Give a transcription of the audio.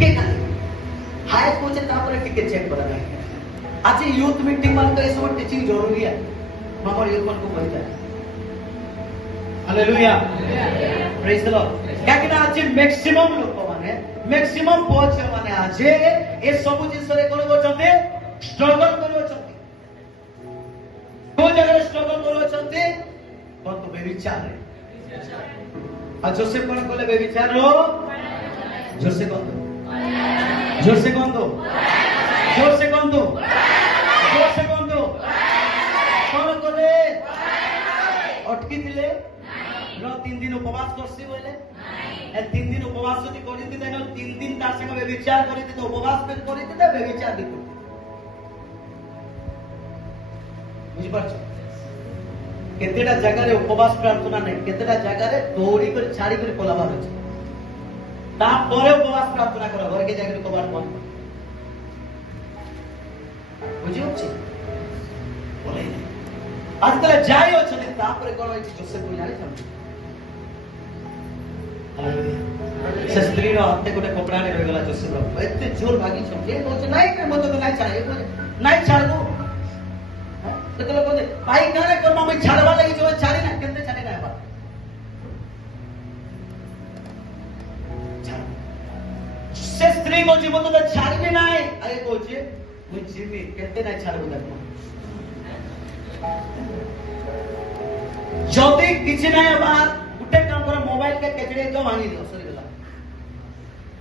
टिके खाली हाय कोचे तापर टिके चेक करा नहीं आज यूथ मीटिंग मान तो ये सब टीचिंग जरूरी है हमर यूथ मन को कहता है हालेलुया प्रेज द लॉर्ड क्या कि आज मैक्सिमम लोक माने मैक्सिमम पहुंच माने आज ये सब जिंस रे कोन करछते स्ट्रगल करछते को जगह स्ट्रगल करछते तो बेविचार है आज जोसेफ कोन कोले बेविचार रो जोर से कौन दो जोर से कौन दो जोर से कौन दो जोर से कौन दो कौन कोले अटकी दिले र 3 दिन उपवास करसी बोले ए 3 दिन उपवास যদি করি দিতে না 3 दिन তার সঙ্গে বেবিচার করি দিতে উপবাস করি দিতে বেবিচার দিতে বুঝি পারছো কেতেটা জায়গায় উপবাস প্রার্থনা নাই কেতেটা জায়গায় দৌড়ি করে ছাড়ি করে কোলাবার আছে তারপরে উপবাস প্রার্থনা করা ঘরকে জায়গায় কবার বন্ধ বুঝি হচ্ছে বলে আজকাল যাই হচ্ছে তারপরে কোন হচ্ছে জোসেফ কই জানি তুমি से स्त्री रो हाथे गोटे कपड़ा ने रह गला जोसेफ रो एते जोर भागी छे बोले नहीं के मत तो नहीं चाहे नहीं छाड़बो तो लोग कहते भाई काने करबा मैं छाड़वा लगी जो छाड़ी ना केते छाड़ी ना बा से स्त्री को जीवन तो छाड़बे ना आए कोचे मुझ जीवी केते ना छाड़बो देखो जदी किछि ना बा गुटे काम कर मोबाइल के केचड़े तो भांगी दियो सरी गला